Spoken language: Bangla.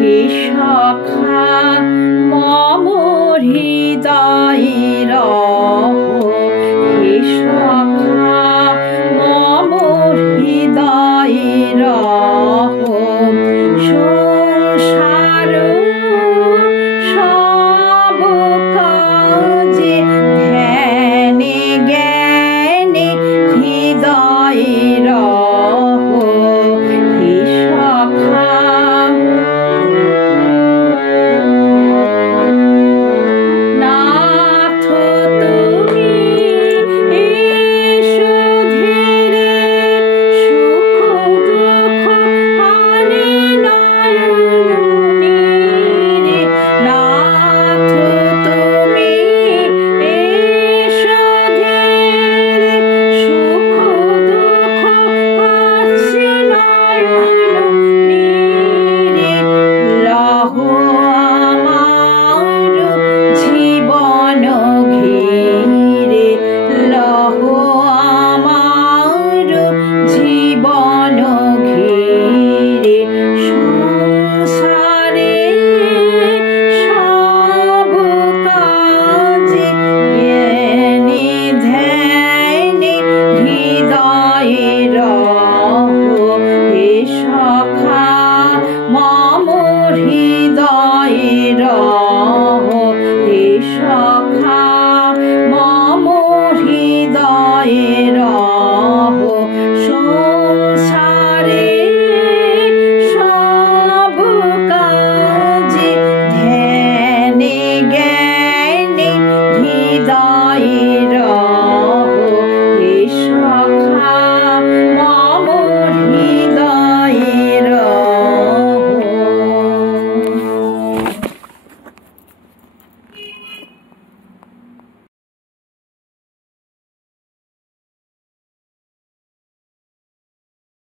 হে সখা মম হৃদয়ে রহ, হে সখা মম হৃদয়ে রহ। সংসার সব কাজে ধ্যানে জ্ঞানে হৃদয়ে রহ, হে সখা। নাথ তুমি এসো ধীরে, সুখ দুঃখ হারে নয়ন নীরে। নাথ তুমি এসো ধীরে, সুখ দুঃখ হাসি নয়ন নীরে। লহ আমার জীবন ঘিরে, লহ আমার জীবন ঘিরে।